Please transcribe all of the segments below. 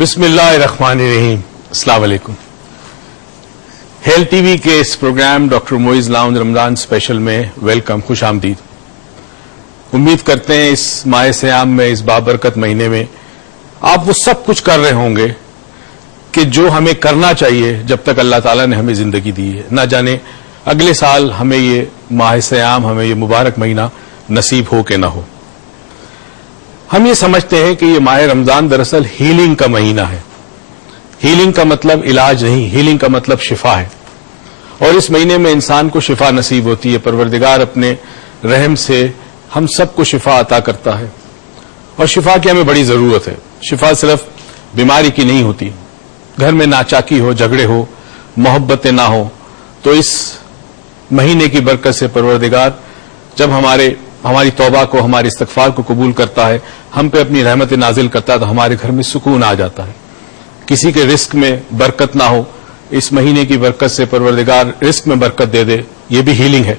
بسم اللہ الرحمن الرحیم. السلام علیکم. ہیلتھ ٹی وی کے اس پروگرام ڈاکٹر موئز لاؤنج رمضان اسپیشل میں ویلکم، خوش آمدید. امید کرتے ہیں اس ماہ صیام میں، اس بابرکت مہینے میں آپ وہ سب کچھ کر رہے ہوں گے کہ جو ہمیں کرنا چاہیے جب تک اللہ تعالیٰ نے ہمیں زندگی دی ہے. نہ جانے اگلے سال ہمیں یہ ماہ صیام، ہمیں یہ مبارک مہینہ نصیب ہو کہ نہ ہو. ہم یہ سمجھتے ہیں کہ یہ ماہ رمضان دراصل ہیلنگ کا مہینہ ہے. ہیلنگ کا مطلب علاج نہیں، ہیلنگ کا مطلب شفا ہے. اور اس مہینے میں انسان کو شفا نصیب ہوتی ہے. پروردگار اپنے رحم سے ہم سب کو شفا عطا کرتا ہے، اور شفا کی ہمیں بڑی ضرورت ہے. شفا صرف بیماری کی نہیں ہوتی. گھر میں ناچاکی ہو، جھگڑے ہو، محبتیں نہ ہو، تو اس مہینے کی برکت سے پروردگار جب ہماری توبہ کو، ہماری استغفار کو قبول کرتا ہے، ہم پہ اپنی رحمت نازل کرتا ہے، تو ہمارے گھر میں سکون آ جاتا ہے. کسی کے رزق میں برکت نہ ہو، اس مہینے کی برکت سے پروردگار رزق میں برکت دے دے، یہ بھی ہیلنگ ہے.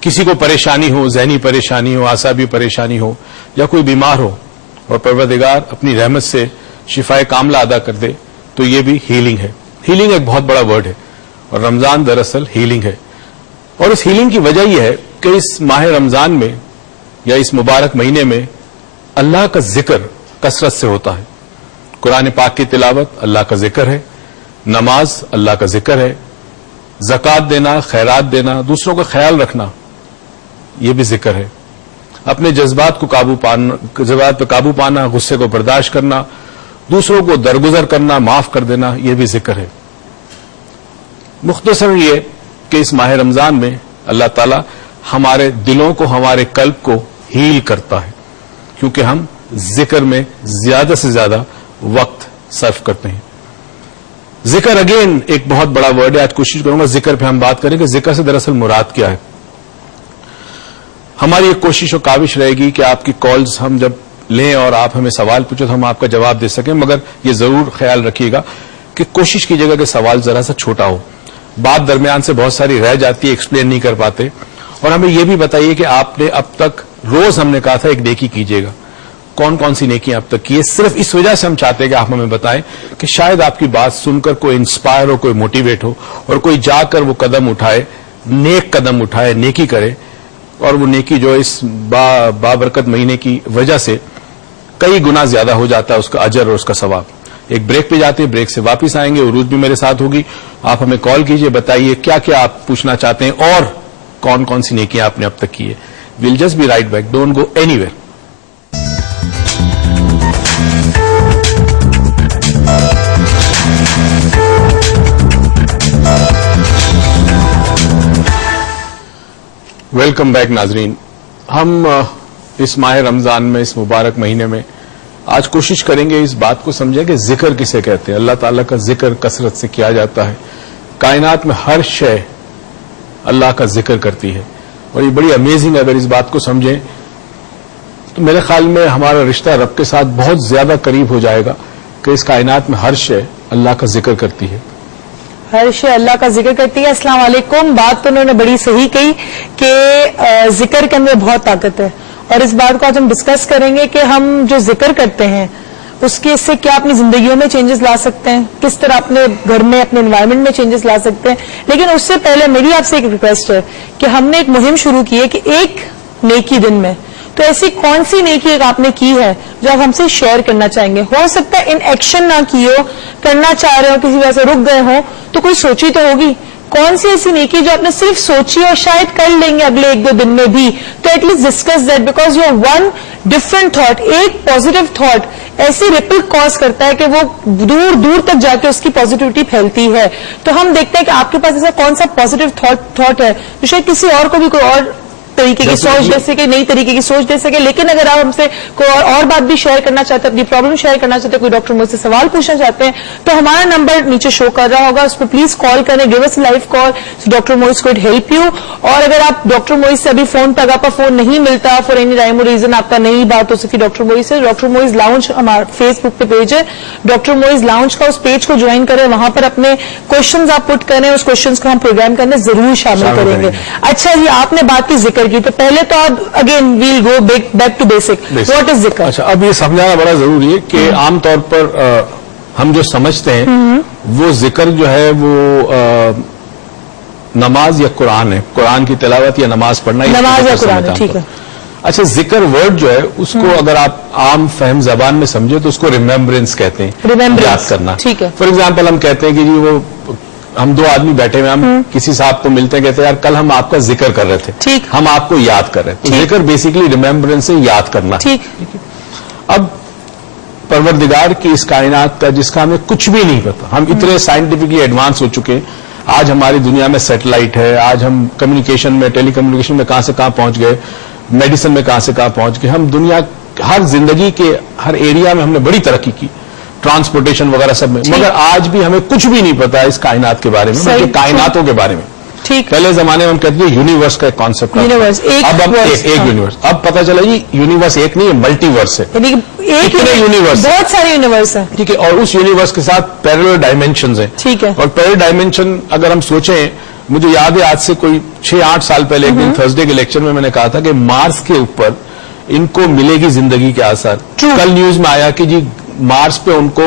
کسی کو پریشانی ہو، ذہنی پریشانی ہو، اعصابی پریشانی ہو، یا کوئی بیمار ہو اور پروردگار اپنی رحمت سے شفائے کاملہ ادا کر دے، تو یہ بھی ہیلنگ ہے. ہیلنگ ایک بہت بڑا ورڈ ہے، اور رمضان دراصل ہیلنگ ہے. اور اس ہیلنگ کی وجہ یہ ہے کہ اس ماہ رمضان میں یا اس مبارک مہینے میں اللہ کا ذکر کثرت سے ہوتا ہے. قرآن پاک کی تلاوت اللہ کا ذکر ہے، نماز اللہ کا ذکر ہے، زکوٰۃ دینا، خیرات دینا، دوسروں کا خیال رکھنا، یہ بھی ذکر ہے. اپنے جذبات پہ قابو پانا، غصے کو برداشت کرنا، دوسروں کو درگزر کرنا، معاف کر دینا، یہ بھی ذکر ہے. مختصر یہ کہ اس ماہ رمضان میں اللہ تعالیٰ ہمارے دلوں کو، ہمارے قلب کو ہیل کرتا ہے، کیونکہ ہم ذکر میں زیادہ سے زیادہ وقت صرف کرتے ہیں. ذکر اگین ایک بہت بڑا ورڈ ہے. آج کوشش کروں گا ذکر پہ ہم بات کریں کہ ذکر سے دراصل مراد کیا ہے. ہماری ایک کوشش و کاوش رہے گی کہ آپ کی کالز ہم جب لیں اور آپ ہمیں سوال پوچھیں تو ہم آپ کا جواب دے سکیں، مگر یہ ضرور خیال رکھیے گا کہ کوشش کیجیے گا کہ سوال ذرا سا چھوٹا ہو. بات درمیان سے بہت ساری رہ جاتی ہے، ایکسپلین نہیں کر پاتے. اور ہمیں یہ بھی بتائیے کہ آپ نے اب تک روز ہم نے کہا تھا ایک نیکی کیجیے گا، کون کون سی نیکیاں اب تک کی ہے. صرف اس وجہ سے ہم چاہتے ہیں کہ آپ ہمیں بتائیں کہ شاید آپ کی بات سن کر کوئی انسپائر ہو، کوئی موٹیویٹ ہو، اور کوئی جا کر وہ قدم اٹھائے، نیک قدم اٹھائے، نیکی کرے. اور وہ نیکی جو اس بابرکت مہینے کی وجہ سے کئی گنا زیادہ ہو جاتا ہے، اس کا اجر اور اس کا ثواب. ایک بریک پہ جاتے ہیں، بریک سے واپس آئیں گے. عروج بھی میرے ساتھ ہوگی. آپ ہمیں کال کیجئے، بتائیے کیا کیا آپ پوچھنا چاہتے ہیں اور کون کون سی نیکیاں آپ نے اب تک کی ہے. Well just be right back, don't go anywhere. Welcome back ناظرین. ہم اس ماہ رمضان میں، اس مبارک مہینے میں آج کوشش کریں گے اس بات کو سمجھیں کہ ذکر کسے کہتے ہیں. اللہ تعالیٰ کا ذکر کثرت سے کیا جاتا ہے. کائنات میں ہر شے اللہ کا ذکر کرتی ہے، اور یہ بڑی امیزنگ. اگر اس بات کو سمجھیں تو میرے خیال میں ہمارا رشتہ رب کے ساتھ بہت زیادہ قریب ہو جائے گا کہ اس کائنات میں ہر شے اللہ کا ذکر کرتی ہے. ہر شے اللہ کا ذکر کرتی ہے. السلام علیکم. بات تو انہوں نے بڑی صحیح کہی کہ ذکر کے اندر بہت طاقت ہے، اور اس بات کو آج ہم ڈسکس کریں گے کہ ہم جو ذکر کرتے ہیں اس کے سے کیا اپنی زندگیوں میں چینجز لا سکتے ہیں، کس طرح اپنے گھر میں، اپنے انوائرمنٹ میں چینجز لا سکتے ہیں. لیکن اس سے پہلے میری آپ سے ایک ریکویسٹ ہے کہ ہم نے ایک مہم شروع کی ہے کہ ایک نیکی دن میں، تو ایسی کون سی نیکی آپ نے کی ہے جو آپ ہم سے شیئر کرنا چاہیں گے. ہو سکتا ہے ان ایکشن نہ کی ہو، کرنا چاہ رہے ہو، کسی وجہ سے رک گئے ہوں، تو کوئی سوچی تو ہوگی. کون سی ایسی نیکی جو آپ نے صرف سوچی اور شاید کر لیں گے اگلے ایک دو دن میں بھی، تو at least discuss that, because your one different thought, ایک پازیٹو تھاٹ ایسی ریپل کاز کرتا ہے کہ وہ دور دور تک جا کے اس کی پازیٹیوٹی پھیلتی ہے. تو ہم دیکھتے ہیں کہ آپ کے پاس ایسا کون سا پازیٹو تھاٹ ہے جو شاید کسی اور کو بھی کوئی اور طریقے کی سوچ دے سکے، نئی طریقے کی سوچ دے سکے. لیکن اگر آپ ہم سے کوئی اور بات بھی شیئر کرنا چاہتے ہیں، اپنی پرابلم شیئر کرنا چاہتے ہیں، کوئی ڈاکٹر مجھ سے سوال پوچھنا چاہتے ہیں، تو ہمارا نمبر نیچے شو کر رہا ہوگا، اس پہ پلیز کال کریں. Give us live call, doctor Moiz could help you. اور اگر آپ ڈاکٹر موئز سے ابھی فون پہ آپ کا فون نہیں ملتا، فار اینی رائم ریزن آپ کا نہیں بات ہو سکی ڈاکٹر موئز سے، ڈاکٹر موئز لاؤنج ہمارا فیس بک پہ پیج ہے، ڈاکٹر موئز لاؤنج کا، اس پیج کو جوائن کریں. وہاں پر اپنے کوشچنز آپ پٹ کریں، اس کوشچنز کو ہم پروگرام کرنے ضرور شامل کریں گے. اچھا جی، آپ نے بات کی ذکر जिक्र की, तो पहले तो आप again we'll go back to basic, what is जिक्र? अच्छा, अब ये समझाना बड़ा जरूरी है कि आमतौर पर हम जो समझते हैं वो जिक्र जो है वो नमाज या कुरान है, कुरान की तिलावत या नमाज पढ़ना, नमाज या कुरान है, ठीक है। अच्छा, जिक्र वर्ड जो है उसको अगर आप आम फहम जबान में समझे तो उसको रिमेम्बरेंस कहते हैं, याद करना। ठीक है। फॉर एग्जाम्पल हम कहते हैं कि जी वो हम दो आदमी बैठे हुए, हम किसी साहब को मिलते हैं, कहते हैं यार कल हम आपका जिक्र कर रहे थे, ठीक, हम आपको याद कर रहे हैं। तो जिक्र बेसिकली रिमेम्बरेंस से याद करना। ठीक। अब परवरदिगार की इस कायनात का जिसका हमें कुछ भी नहीं पता, हम इतने साइंटिफिकली एडवांस हो चुके हैं, आज हमारी दुनिया में सैटेलाइट है, आज हम कम्युनिकेशन में, टेलीकम्युनिकेशन में कहां से कहां पहुंच गए, मेडिसिन में कहां से कहां पहुंच गए, हम दुनिया हर जिंदगी के हर एरिया में हमने बड़ी तरक्की की, ट्रांसपोर्टेशन वगैरह सब में, मगर आज भी हमें कुछ भी नहीं पता है इस कायनात के बारे में, बल्कि कायनातों के बारे में। ठीक। पहले जमाने में हम कहते थे यूनिवर्स का एक कॉन्सेप्ट, यूनिवर्स अब एक यूनिवर्स, अब पता चला जी यूनिवर्स एक नहीं है, मल्टीवर्स है, एक यूनिवर्स, बहुत सारे यूनिवर्स हैं, ठीक है, और उस यूनिवर्स के साथ पैरेलल डायमेंशंस हैं। ठीक है। और पैरेलल डायमेंशन अगर हम सोचें, मुझे याद है आज से कोई 6-8 साल पहले एक दिन थर्सडे के लेक्चर में मैंने कहा था कि मार्स के ऊपर इनको मिलेगी जिंदगी के आसार। कल न्यूज में आया कि जी मार्स पे उनको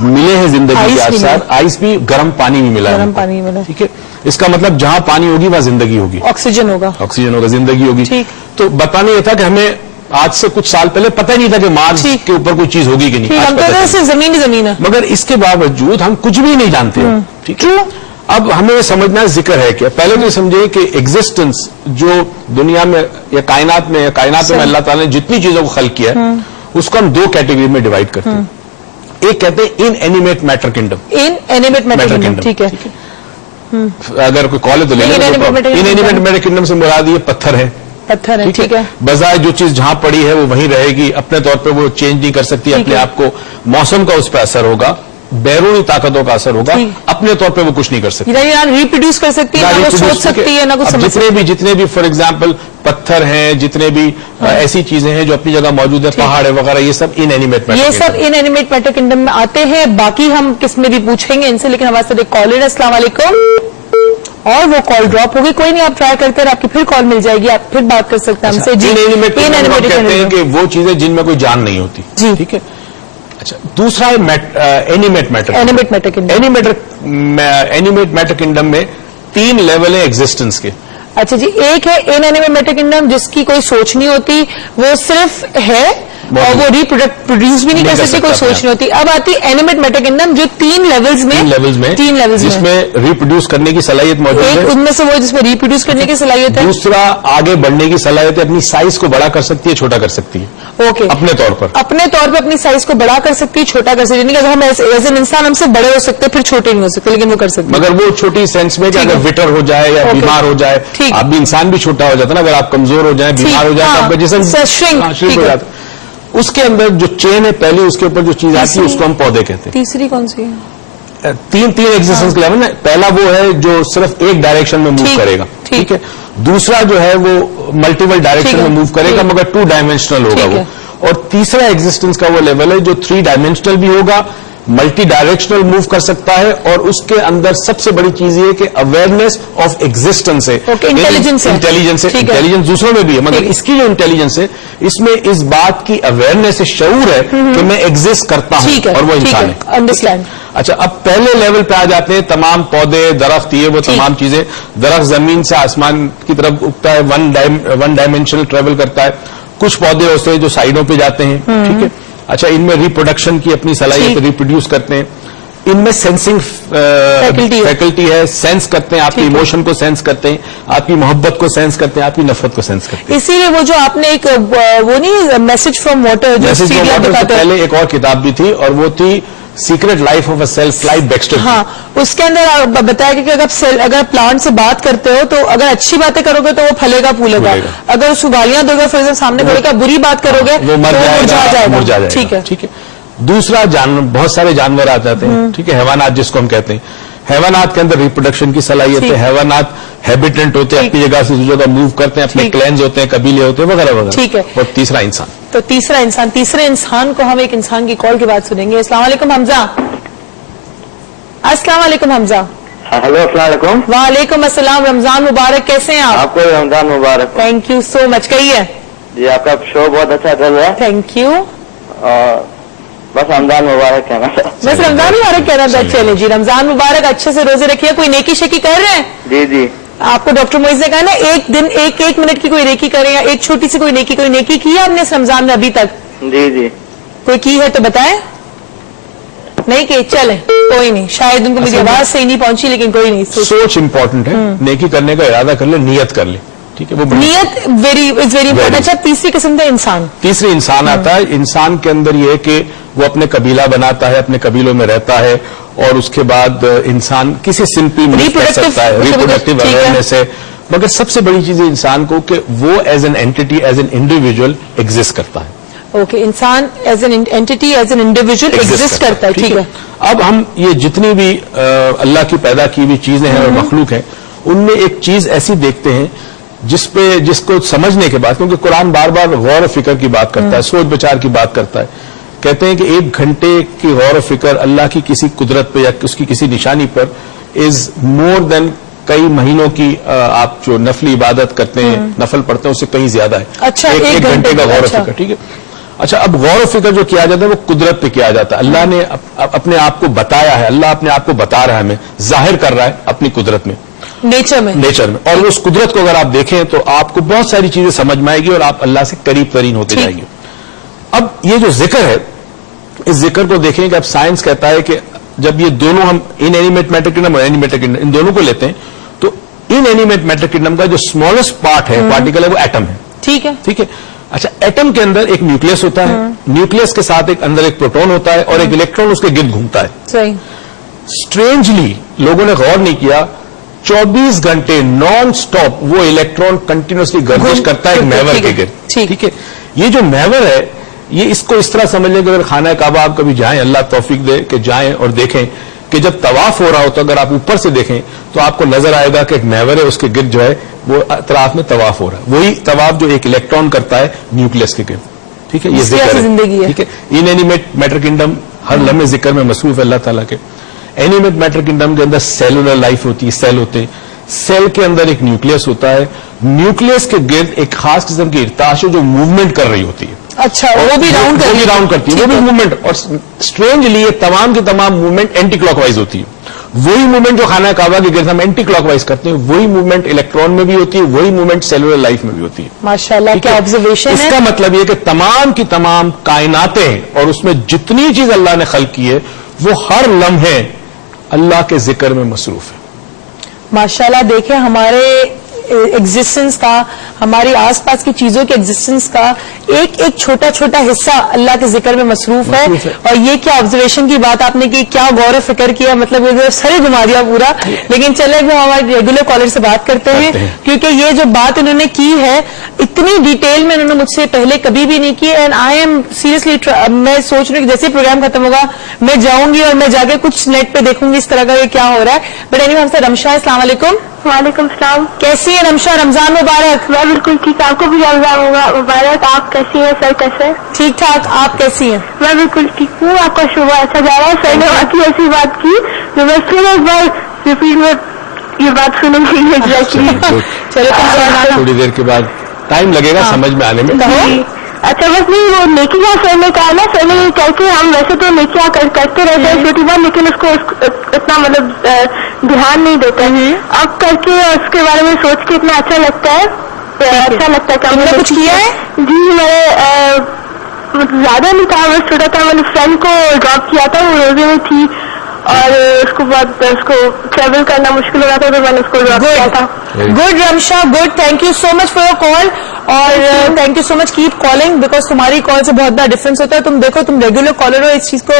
मिले हैं जिंदगी के आसार, आइस भी, गर्म पानी भी मिला, गर्म पानी मिला, ठीक है। इसका मतलब जहां पानी होगी वहां जिंदगी होगी, ऑक्सीजन होगा, ऑक्सीजन होगा, जिंदगी होगी। ठीक। तो बताना ये था कि हमें आज से कुछ साल पहले पता ही नहीं था कि मार्स के ऊपर कोई चीज होगी कि नहीं, हम तो सिर्फ जमीन ही जमीन है, मगर इसके बावजूद हम कुछ भी नहीं जानते, ठीक है। अब हमें समझना जिक्र है क्या। पहले तो समझे कि एग्जिस्टेंस जो दुनिया में या कायनात में अल्लाह ताला ने जितनी चीजों को खल्क किया है उसको हम दो कैटेगरी में डिवाइड करते हैं। एक कहते हैं इन एनिमेट मैटर किंगडम, इन एनिमेट मैटर किंगडम, ठीक है। अगर कोई कॉल है तो ले इन एनिमेट मैटर किंगडम से मुराद ये पत्थर है, पत्थर है, ठीक है। बजाय जो चीज जहां पड़ी है वो वहीं रहेगी, अपने तौर पे वो चेंज नहीं कर सकती, अपने आप को, मौसम का उस पर असर होगा, बैरूनी ताकतों का असर होगा, अपने तौर पे वो कुछ नहीं कर सकती, ना रिप्रोड्यूस कर सकती है, ना वो सोच सकती है, ना कुछ समझ सकती है। जितने भी फॉर एग्जाम्पल पत्थर हैं, जितने भी ऐसी चीजें हैं जो अपनी जगह मौजूद है, पहाड़ है वगैरह, ये सब इन एनिमेट मैटर, ये सब इन एनिमेट मैटर किंगडम में आते हैं। बाकी हम किस में भी पूछेंगे इनसे, लेकिन हमारे साथ एक कॉलर है। अस्सलाम वालेकुम। और वो कॉल ड्रॉप होगी, कोई नहीं, आप ट्राई करते हैं, आपकी फिर कॉल मिल जाएगी, आप फिर बात कर सकते हैं हमसे। इन एनिमेट कहते हैं कि वो चीजें जिनमें कोई जान नहीं होती, जी, ठीक है। अच्छा, दूसरा है animate matter, animate matter kingdom. Animate matter kingdom में 3 लेवल है एग्जिस्टेंस के। अच्छा जी, एक है इन एनिमेट मैटर किंगडम जिसकी कोई सोच नहीं होती, वो सिर्फ है और वो प्रोड्यूस भी नहीं कर सकती, कोई सोच नहीं होती। अब आती है एनिमेट मैटर किंगडम जो 3 लेवल्स में जिसमें रिप्रोड्यूस करने की सलाहियत मौजूद है। एक उनमें से वो जिसमें रिप्रोड्यूस करने की सलाहियत है। दूसरा आगे बढ़ने की सलाहियत है, अपनी साइज को बड़ा कर सकती है, छोटा कर सकती है। ओके, अपने तौर पर अपनी साइज को बड़ा कर सकती है, छोटा कर सकती है। अगर हम एज एन इंसान हमसे बड़े हो सकते हैं, फिर छोटे नहीं हो सकते, लेकिन वो कर सकते हैं। मगर वो छोटी सेंस में कि अगर विटर हो जाए या बीमार हो जाए, आप भी इंसान भी छोटा हो जाता है ना, अगर आप कमजोर हो जाए, बीमार हो जाए, आपका जिस्म श्रिंक हो जाता है। उसके अंदर जो चेन है पहली, उसके ऊपर जो चीज आती है उसको हम पौधे कहते हैं। तीसरी कौन सी है? तीन एग्जिस्टेंस के लेवल ना। पहला वो है जो सिर्फ एक डायरेक्शन में मूव करेगा, ठीक है। दूसरा जो है वो मल्टीपल डायरेक्शन में मूव करेगा, मगर 2 डायमेंशनल होगा वो। और तीसरा एग्जिस्टेंस का वो लेवल है जो 3 डायमेंशनल भी होगा, मल्टी डायरेक्शनल मूव कर सकता है, और उसके अंदर सबसे बड़ी चीज ये कि अवेयरनेस ऑफ एग्जिस्टेंस है, इंटेलिजेंस दूसरों में भी है, मगर इसकी जो इंटेलिजेंस है इसमें इस बात की अवेयरनेस है, शऊर है कि मैं एग्जिस्ट करता हूं और वो इंसान है। अंडरस्टैंड। अच्छा, अब पहले लेवल पे आ जाते हैं, तमाम पौधे, दरख्त, ये वो तमाम चीजें। दरख्त जमीन से आसमान की तरफ उगता है, वन डायमेंशनल ट्रेवल करता है। कुछ पौधे होते हैं जो साइडों पे जाते हैं, ठीक है। अच्छा, इनमें रिप्रोडक्शन की अपनी सलाहियत, रिप्रोड्यूस करते हैं। इनमें सेंसिंग फैकल्टी है, सेंस करते हैं, आपके इमोशन को सेंस करते हैं, आपकी मोहब्बत को सेंस करते हैं, आपकी नफरत को सेंस करते हैं। इसीलिए वो जो आपने एक वो नहीं message from water, message from water से पहले एक और किताब भी थी, और वो थी secret life of a cell, Clive Backster. हाँ, उसके अंदर बताया कि अगर प्लांट से बात करते हो तो अगर अच्छी बातें करोगे तो वो फलेगा फूलेगा, अगर उसको गालियां दोगे फिर जब सामने पड़ेगा, बुरी बात करोगे वो मर जाएगा। ठीक है, ठीक है। दूसरा जानवर, बहुत सारे जानवर आ जाते हैं, ठीक है, हैवानात जिसको हम कहते हैं। हैवानात के अंदर रिप्रोडक्शन की सलाहियत है, हैवानात हैबिटेंट होते हैं, अपनी जगह से दूसरी जगह मूव करते हैं, अपने क्लैंस होते हैं, कबीले होते हैं, वगैरह वगैरह, ठीक है। और तीसरा इंसान। तो तीसरे इंसान को हम एक इंसान की कॉल के बाद सुनेंगे। अस्सलाम वालेकुम हमजा। अस्सलाम वालेकुम हमजा। हेलो अस्सलाम वालेकुम। वालेकुम अस्सलाम, रमजान मुबारक, कैसे हैं आप? आपको रमजान मुबारक। Thank you so much. कहिए। जी आपका शो बहुत अच्छा चल रहा है थैंक यू। और बस रमजान मुबारक कहना था। बस रमजान मुबारक कहना था। चले जी, रमजान मुबारक, अच्छे से रोजे रखिए। कोई नेकी शेकी कर रहे हैं? जी जी। आपको डॉक्टर मोइज ने कहा ना एक दिन एक मिनट की कोई नेकी करें, या एक छोटी सी कोई नेकी की है आपने इस रमजान में अभी तक? जी जी। कोई की है तो बताएं। नहीं की? चले, कोई नहीं, शायद उनको मेरी आवाज सही नहीं पहुंची, लेकिन कोई नहीं। सोच इंपॉर्टेंट है। नेकी करने का इरादा कर ले, नियत कर ले, ठीक है? वो नियत इज वेरी इंपॉर्टेंट। अच्छा, तीसरी किस्म का इंसान, तीसरी इंसान आता है। इंसान के अंदर ये है कि वो अपने कबीला बनाता है, अपने कबीलों में रहता है, और उसके बाद इंसान किसी सिंपल में कर सकता है, रिप्रोडक्टिव अवेयरनेस है। मगर सबसे बड़ी चीज है इंसान को कि वो as an entity, as an individual exist करता है। ओके, इंसान as an entity, as an individual exist करता है, ठीक है। अब हम ये जितनी भी अल्लाह की पैदा की हुई चीजें हैं और मखलूक हैं, उनमें एक चीज ऐसी देखते हैं जिसको समझने के बाद, क्योंकि कुरान बार बार गौर फिक्र की बात करता है, सोच विचार की बात करता है। कहते हैं कि 1 घंटे की गौर फिक्र अल्लाह की किसी कुदरत पे या उसकी किसी निशानी पर इज मोर देन कई महीनों की आप जो नफली इबादत करते हैं, नफल पढ़ते हैं, उससे कहीं ज्यादा है। अच्छा, एक घंटे का गौर फिक्र, ठीक है। अच्छा, अब गौर फिक्र जो किया जाता है वो कुदरत पे किया जाता है। अल्लाह ने अपने आप को बताया है, अल्लाह अपने आप को बता रहा है, हमें जाहिर कर रहा है अपनी कुदरत में, नेचर में। और उस कुदरत को अगर आप देखें तो आपको बहुत सारी चीजें समझ में आएगी और आप अल्लाह से करीब तरीन होते जाएंगे। अब ये जो जिक्र है, इस जिक्र को देखें कि अब साइंस कहता है कि जब ये दोनों हम इनएनिमेट मैटर किंगडम और एनिमेटेड किंगडम, इन दोनों को लेते हैं, तो इनएनिमेट मैटर किंगडम का जो स्मॉलेस्ट पार्ट है, पार्टिकल है, वो एटम है, ठीक है, ठीक है। अच्छा, एटम के अंदर एक न्यूक्लियस होता है, न्यूक्लियस के साथ अंदर एक प्रोटॉन होता है और एक इलेक्ट्रॉन उसके गिर्द घूमता है। सही। स्ट्रेंजली लोगों ने गौर नहीं किया, 24 घंटे नॉन स्टॉप वो इलेक्ट्रॉन कंटिन्यूसली गर्दिश करता है मैवर के गिर्द, ठीक है। ये जो मैवर है, ये इसको इस तरह समझ लें कि अगर खाना काबा आप कभी जाएं, अल्लाह तौफीक दे कि जाएं और देखें कि जब तवाफ हो रहा हो तो अगर आप ऊपर से देखें तो आपको नजर आएगा कि एक मैवर है, उसके गिर्द जो है वो अतराफ में तवाफ हो रहा है। वही तवाफ जो एक इलेक्ट्रॉन करता है न्यूक्लियस के गिर्द, ठीक है। ये जिक्र है, ठीक है। इनएनिमेट मैटर किंगडम हर लम्हे जिक्र में मसरूफ है अल्लाह ताला के। एनिमेट मैटर किंगडम के अंदर सेलुलर लाइफ होती है, सेल होते हैं, सेल के अंदर एक न्यूक्लियस होता है, न्यूक्लियस के गिर्द एक खास किस्म की इर्ताश है जो मूवमेंट कर रही होती है। अच्छा, वो भी राउंड करती है, वो भी मूवमेंट, और स्ट्रेंजली ये तमाम की तमाम मूवमेंट एंटी क्लॉकवाइज होती है। वही मूवमेंट जो खाना काबा के गिर्द हम एंटी क्लॉकवाइज करते हैं, वही मूवमेंट इलेक्ट्रॉन में भी होती है, वही मूवमेंट सेलुलर लाइफ में भी होती है। माशाल्लाह, क्या ऑब्जर्वेशन है। इसका मतलब ये कि तमाम की तमाम कायनातें और उसमें जितनी चीज अल्लाह ने खल्क की है वो हर लम्हे अल्लाह के जिक्र में मसरूफ है। माशाल्लाह, देखें हमारे एग्जिस्टेंस का, हमारी आसपास की चीजों के एग्जिस्टेंस का एक एक छोटा छोटा हिस्सा अल्लाह के जिक्र में मसरूफ है। और ये क्या ऑब्जर्वेशन की बात आपने की, क्या गौर फिक्र किया, मतलब ये सरे घुमा दिया पूरा। लेकिन चले वो हमारे रेगुलर कॉलर से बात करते हैं, क्योंकि ये जो बात उन्होंने की है इतनी डिटेल में उन्होंने मुझसे पहले कभी भी नहीं की। एंड आई एम सीरियसली, मैं सोच रही हूँ कि जैसे प्रोग्राम खत्म होगा मैं जाऊंगी और मैं जाके कुछ नेट पे देखूंगी इस तरह का ये क्या हो रहा है। बट एनीवे, हमसे रमशा, अस्सलाम वालेकुम। वालेकुम सलाम। कैसी है रमशा? रमजान मुबारक। मैं बिल्कुल ठीक, आपको भी रमजान मुबारक। आप कैसी हैं? सर कैसे? ठीक ठाक, आप कैसी हैं? मैं बिल्कुल ठीक हूँ, आपका शुभ अच्छा जा रहा है। सर ने बाकी ऐसी बात की जो मैं फिर एक बार रिपीट में ये बात सुनूंगी एग्जैक्टली। चलो, थोड़ी देर के बाद टाइम लगेगा समझ में आने में। अच्छा, बस नहीं, वो नेकी का सर ने कहा ना, सर ने ये कह के हम वैसे तो नेकियां करते रहते हैं छोटी बात, लेकिन उसको इतना मतलब ध्यान नहीं देते हैं। अब करके उसके बारे में सोच के इतना अच्छा लगता है, अच्छा लगता है कि हमने कुछ किया है। जी, मैंने ज्यादा नहीं था, बस छोटा था। मैंने फ्रेंड को ड्रॉप किया था, वो रोजे में थी और उसको बाद उसको ट्रेवल करना मुश्किल हो रहा था, तो मैंने उसको ड्रॉप किया था। Good Ramsha, good, thank you so much for your call. और thank you so much, keep calling, because तुम्हारी कॉल से बहुत बड़ा डिफरेंस होता है। तुम देखो, तुम रेगुलर कॉलर हो, इस चीज को,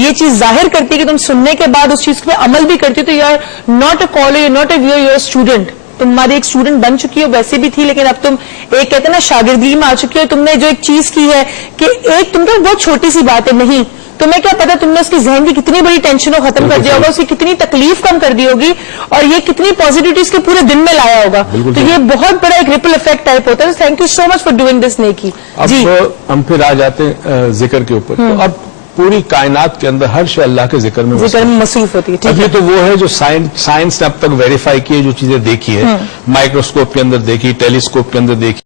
ये चीज जाहिर करती है कि तुम सुनने के बाद उस चीज पे अमल भी करती हो। तो you are not a caller, you not a viewer, you are student. तुम हमारी एक स्टूडेंट बन चुकी हो, वैसे भी थी, लेकिन अब तुम एक कहते हैं ना शागिर्दगी में आ चुकी हो। तुमने जो एक चीज की है कि एक तुम तो बहुत छोटी सी बात है, नहीं तुम्हें क्या पता तुमने उसकी जहन की कितनी बड़ी टेंशनों खत्म कर दिया होगा, उसकी कितनी तकलीफ कम कर दी होगी, और ये कितनी पॉजिटिविटी इसके पूरे दिन में लाया होगा। तो ये बहुत बड़ा एक रिपल इफेक्ट टाइप होता है। Thank you so much for doing this नेकी। अब हम फिर आ जाते हैं जिक्र के ऊपर। तो अब پوری کائنات کے اندر ہر شے اللہ کے ذکر میں ذکر میں مصروف ہوتی ہے. ٹھیک اب ہے. یہ تو وہ ہے جو سائنس نے اب تک ویریفائی کی ہے، جو چیزیں دیکھی ہے، مائکروسکوپ کے اندر دیکھی، ٹیلیسکوپ کے اندر دیکھی.